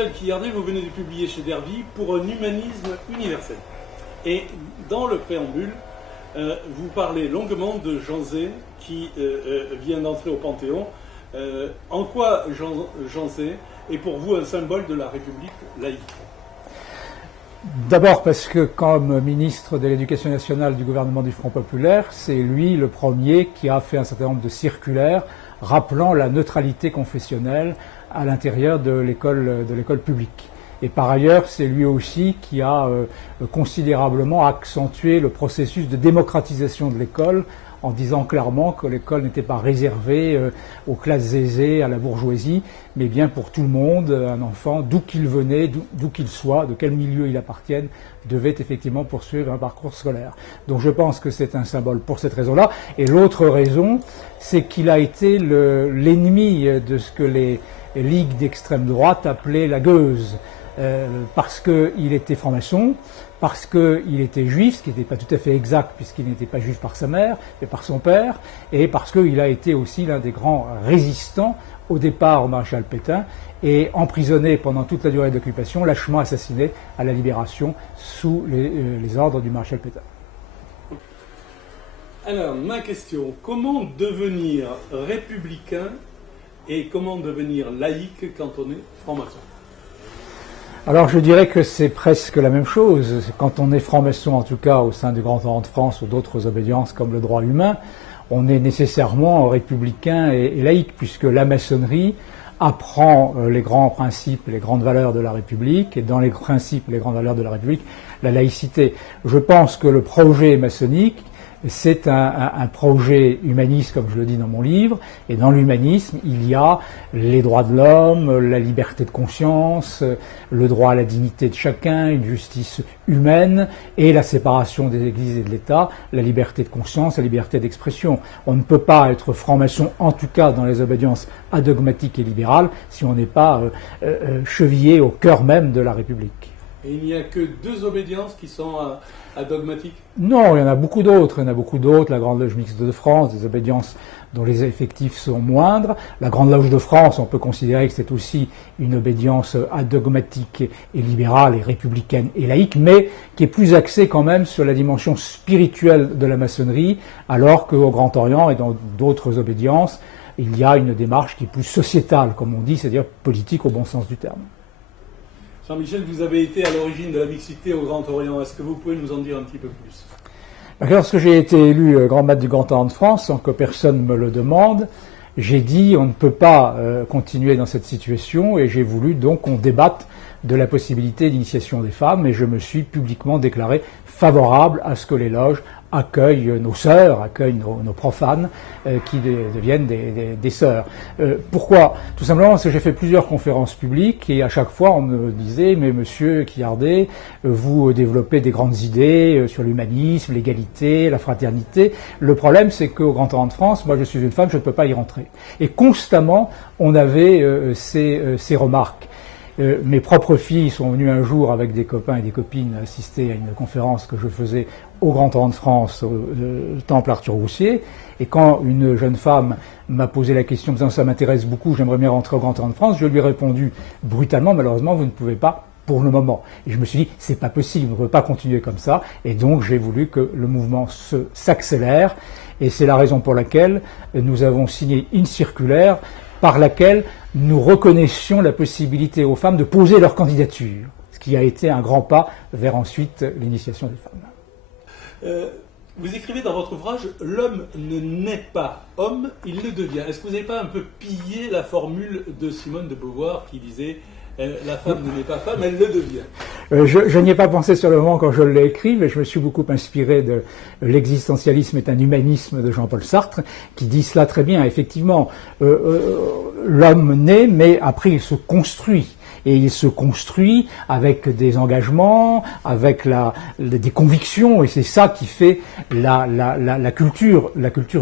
Jean-Michel Quillardet, vous venez de publier chez Derby Pour un humanisme universel. Et dans le préambule, vous parlez longuement de Jean Zay qui vient d'entrer au Panthéon. En quoi Jean Zay est pour vous un symbole de la République laïque? D'abord parce que comme ministre de l'Éducation nationale du gouvernement du Front populaire, c'est lui le premier qui a fait un certain nombre de circulaires rappelant la neutralité confessionnelle à l'intérieur de l'école publique. Et par ailleurs, c'est lui aussi qui a considérablement accentué le processus de démocratisation de l'école en disant clairement que l'école n'était pas réservée aux classes aisées, à la bourgeoisie, mais bien pour tout le monde, un enfant, d'où qu'il venait, d'où qu'il soit, de quel milieu il appartienne, devait effectivement poursuivre un parcours scolaire. Donc je pense que c'est un symbole pour cette raison-là. Et l'autre raison, c'est qu'il a été l'ennemi de ce que les ligues d'extrême droite appelaient la gueuse. Parce qu'il était franc-maçon, parce qu'il était juif, ce qui n'était pas tout à fait exact puisqu'il n'était pas juif par sa mère, mais par son père, et parce qu'il a été aussi l'un des grands résistants au départ au maréchal Pétain, et emprisonné pendant toute la durée de l'occupation, lâchement assassiné à la Libération sous les ordres du maréchal Pétain. Alors, ma question, comment devenir républicain et comment devenir laïque quand on est franc-maçon? Alors je dirais que c'est presque la même chose. Quand on est franc-maçon, en tout cas au sein du Grand Orient de France ou d'autres obédiences comme le droit humain, on est nécessairement républicain et laïque, puisque la maçonnerie apprend les grands principes, les grandes valeurs de la République, et dans les principes, les grandes valeurs de la République, la laïcité. Je pense que le projet maçonnique, c'est un projet humaniste, comme je le dis dans mon livre, et dans l'humanisme, il y a les droits de l'homme, la liberté de conscience, le droit à la dignité de chacun, une justice humaine, et la séparation des églises et de l'État, la liberté de conscience, la liberté d'expression. On ne peut pas être franc-maçon, en tout cas dans les obédiences adogmatiques et libérales, si on n'est pas chevillé au cœur même de la République. Et il n'y a que deux obédiences qui sont adogmatiques? Non, il y en a beaucoup d'autres. Il y en a beaucoup d'autres. La Grande Loge Mixte de France, des obédiences dont les effectifs sont moindres. La Grande Loge de France, on peut considérer que c'est aussi une obédience adogmatique et libérale et républicaine et laïque, mais qui est plus axée quand même sur la dimension spirituelle de la maçonnerie, alors qu'au Grand Orient et dans d'autres obédiences, il y a une démarche qui est plus sociétale, comme on dit, c'est-à-dire politique au bon sens du terme. Jean-Michel, vous avez été à l'origine de la mixité au Grand Orient. Est-ce que vous pouvez nous en dire un petit peu plus? Lorsque j'ai été élu grand maître du Grand Orient de France, sans que personne me le demande, j'ai dit on ne peut pas continuer dans cette situation et j'ai voulu donc qu'on débatte de la possibilité d'initiation des femmes et je me suis publiquement déclaré favorable à ce que les loges accueillent nos sœurs, accueillent nos profanes qui deviennent des sœurs. Pourquoi? Tout simplement parce que j'ai fait plusieurs conférences publiques et à chaque fois on me disait mais monsieur Quillardet, vous développez des grandes idées sur l'humanisme, l'égalité, la fraternité. Le problème c'est qu'au Grand Orient de France, moi je suis une femme, je ne peux pas y rentrer. Et constamment on avait ces remarques. Mes propres filles sont venues un jour avec des copains et des copines assister à une conférence que je faisais au Grand Orient de France, au Temple Arthur Roussier, et quand une jeune femme m'a posé la question, disant ça m'intéresse beaucoup, j'aimerais bien rentrer au Grand Orient de France, je lui ai répondu brutalement, malheureusement vous ne pouvez pas pour le moment. Et je me suis dit, c'est pas possible, on ne peut pas continuer comme ça, et donc j'ai voulu que le mouvement s'accélère, et c'est la raison pour laquelle nous avons signé une circulaire par laquelle nous reconnaissions la possibilité aux femmes de poser leur candidature, ce qui a été un grand pas vers ensuite l'initiation des femmes. Vous écrivez dans votre ouvrage « L'homme ne naît pas homme, il le devient ». Est-ce que vous n'avez pas un peu pillé la formule de Simone de Beauvoir qui disait la femme ne naît pas femme, elle le devient? Je n'y ai pas pensé sur le moment quand je l'ai écrit, mais je me suis beaucoup inspiré de l'existentialisme est un humanisme de Jean-Paul Sartre, qui dit cela très bien. Effectivement, l'homme naît, mais après il se construit. Et il se construit avec des engagements, avec des convictions, et c'est ça qui fait la culture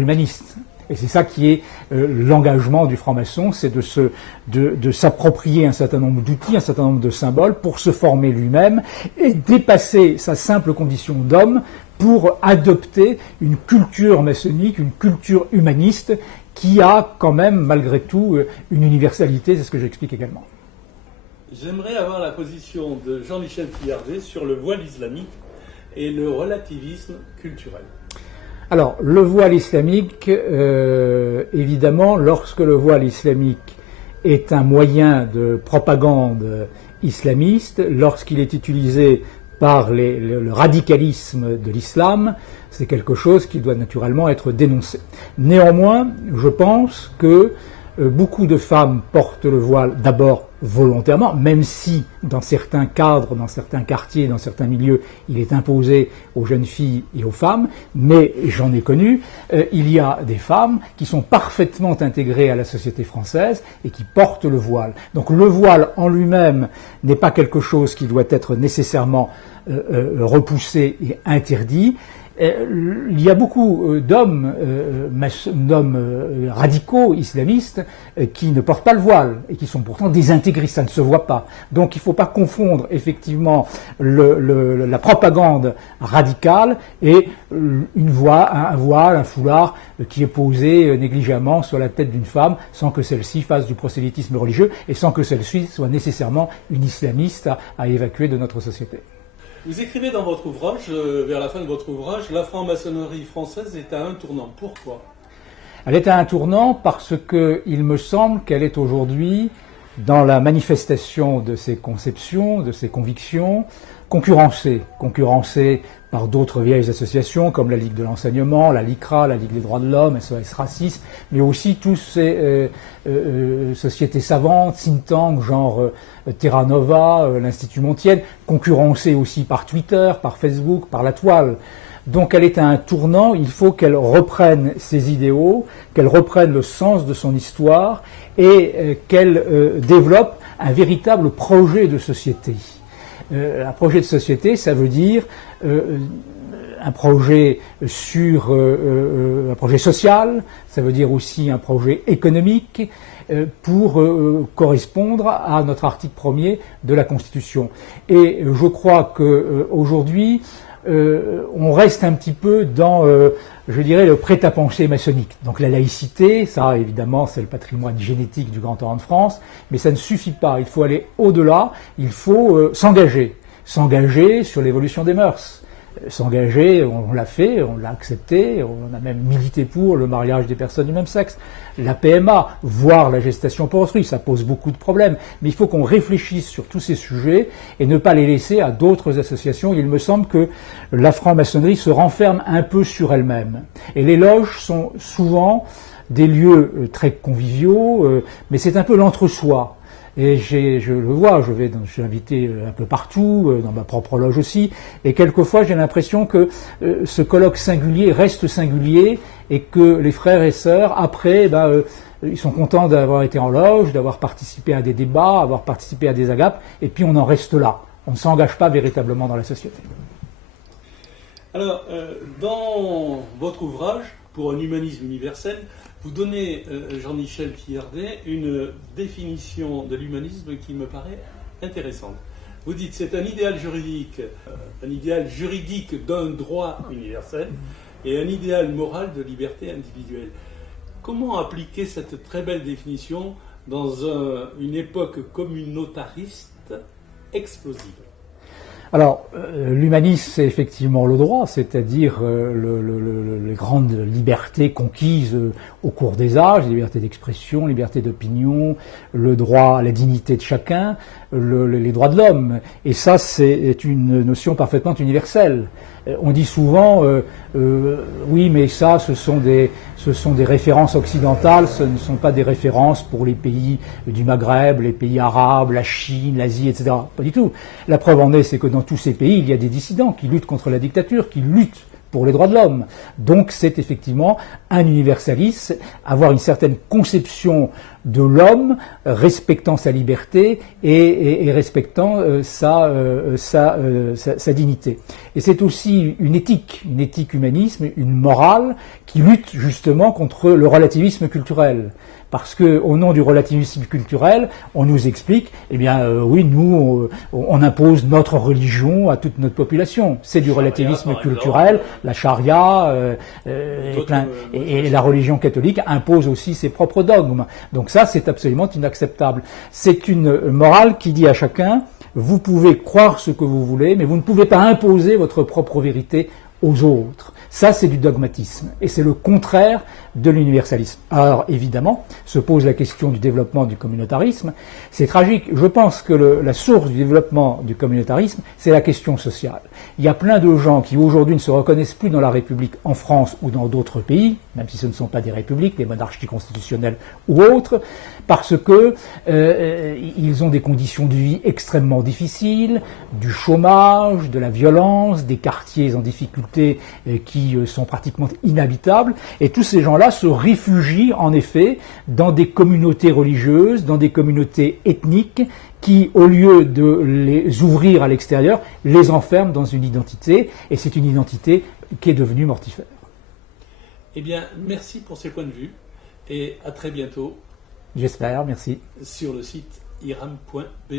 humaniste. Et c'est ça qui est l'engagement du franc-maçon, c'est de s'approprier un certain nombre d'outils, un certain nombre de symboles pour se former lui-même et dépasser sa simple condition d'homme pour adopter une culture maçonnique, une culture humaniste qui a quand même, malgré tout, une universalité, c'est ce que j'explique également. J'aimerais avoir la position de Jean-Michel Pillardet sur le voile islamique et le relativisme culturel. Alors, le voile islamique, évidemment, lorsque le voile islamique est un moyen de propagande islamiste, lorsqu'il est utilisé par le radicalisme de l'islam, c'est quelque chose qui doit naturellement être dénoncé. Néanmoins, je pense que beaucoup de femmes portent le voile d'abord volontairement, même si dans certains cadres, dans certains quartiers, dans certains milieux, il est imposé aux jeunes filles et aux femmes, mais j'en ai connu, il y a des femmes qui sont parfaitement intégrées à la société française et qui portent le voile. Donc le voile en lui-même n'est pas quelque chose qui doit être nécessairement repoussé et interdit. Il y a beaucoup d'hommes radicaux islamistes qui ne portent pas le voile et qui sont pourtant désintégristes, ça ne se voit pas. Donc il ne faut pas confondre effectivement la propagande radicale et un voile, un foulard qui est posé négligemment sur la tête d'une femme sans que celle-ci fasse du prosélytisme religieux et sans que celle-ci soit nécessairement une islamiste à évacuer de notre société. Vous écrivez dans votre ouvrage, vers la fin de votre ouvrage, la franc-maçonnerie française est à un tournant. Pourquoi ? Elle est à un tournant parce qu'il me semble qu'elle est aujourd'hui, dans la manifestation de ses conceptions, de ses convictions, concurrencée par d'autres vieilles associations comme la Ligue de l'enseignement, la LICRA, la Ligue des droits de l'homme, SOS Racisme, mais aussi toutes ces sociétés savantes, think tanks, genre Terra Nova, l'Institut Montienne, concurrencée aussi par Twitter, par Facebook, par la toile. Donc elle est à un tournant, il faut qu'elle reprenne ses idéaux, qu'elle reprenne le sens de son histoire et qu'elle développe un véritable projet de société. Un projet de société, ça veut dire un projet un projet social, ça veut dire aussi un projet économique pour correspondre à notre article 1er de la Constitution. Et je crois qu'aujourd'hui, on reste un peu dans, je dirais, le prêt-à-penser maçonnique. Donc la laïcité, ça évidemment c'est le patrimoine génétique du Grand Orient de France, mais ça ne suffit pas, il faut aller au-delà, il faut s'engager sur l'évolution des mœurs. S'engager, on l'a fait, on l'a accepté, on a même milité pour le mariage des personnes du même sexe. La PMA, voire la gestation pour autrui, ça pose beaucoup de problèmes. Mais il faut qu'on réfléchisse sur tous ces sujets et ne pas les laisser à d'autres associations. Il me semble que la franc-maçonnerie se renferme un peu sur elle-même. Et les loges sont souvent des lieux très conviviaux, mais c'est un peu l'entre-soi. Et je le vois, je suis invité un peu partout, dans ma propre loge aussi, et quelquefois j'ai l'impression que ce colloque singulier reste singulier et que les frères et sœurs, après, ils sont contents d'avoir été en loge, d'avoir participé à des débats, d'avoir participé à des agapes, et puis on en reste là. On ne s'engage pas véritablement dans la société. Alors, dans votre ouvrage, pour un humanisme universel, vous donnez, Jean-Michel Pillardet, une définition de l'humanisme qui me paraît intéressante. Vous dites c'est un idéal juridique d'un droit universel et un idéal moral de liberté individuelle. Comment appliquer cette très belle définition dans une époque communautariste explosive ? Alors, l'humanisme, c'est effectivement le droit, c'est-à-dire les grandes libertés conquises au cours des âges, liberté d'expression, liberté d'opinion, le droit à la dignité de chacun, les droits de l'homme. Et ça, c'est une notion parfaitement universelle. On dit souvent, oui, mais ça, ce sont des références occidentales, ce ne sont pas des références pour les pays du Maghreb, les pays arabes, la Chine, l'Asie, etc. Pas du tout. La preuve en est, c'est que dans tous ces pays, il y a des dissidents qui luttent contre la dictature, qui luttent pour les droits de l'homme. Donc c'est effectivement un universaliste, avoir une certaine conception de l'homme, respectant sa liberté et respectant sa dignité. Et c'est aussi une éthique humanisme, une morale qui lutte justement contre le relativisme culturel. Parce que, au nom du relativisme culturel, on nous explique, eh bien, oui, nous, on impose notre religion à toute notre population. C'est du relativisme culturel. La charia et la religion catholique impose aussi ses propres dogmes. Donc ça, c'est absolument inacceptable. C'est une morale qui dit à chacun, vous pouvez croire ce que vous voulez, mais vous ne pouvez pas imposer votre propre vérité aux autres. Ça, c'est du dogmatisme. Et c'est le contraire de l'universalisme. Alors, évidemment, se pose la question du développement du communautarisme. C'est tragique. Je pense que la source du développement du communautarisme, c'est la question sociale. Il y a plein de gens qui, aujourd'hui, ne se reconnaissent plus dans la République en France ou dans d'autres pays, même si ce ne sont pas des républiques, des monarchies constitutionnelles ou autres, parce que ils ont des conditions de vie extrêmement difficiles, du chômage, de la violence, des quartiers en difficulté qui sont pratiquement inhabitables, et tous ces gens-là se réfugient en effet dans des communautés religieuses, dans des communautés ethniques qui, au lieu de les ouvrir à l'extérieur, les enferment dans une identité, et c'est une identité qui est devenue mortifère. Eh bien, merci pour ces points de vue, et à très bientôt. J'espère, merci. Sur le site iram.be.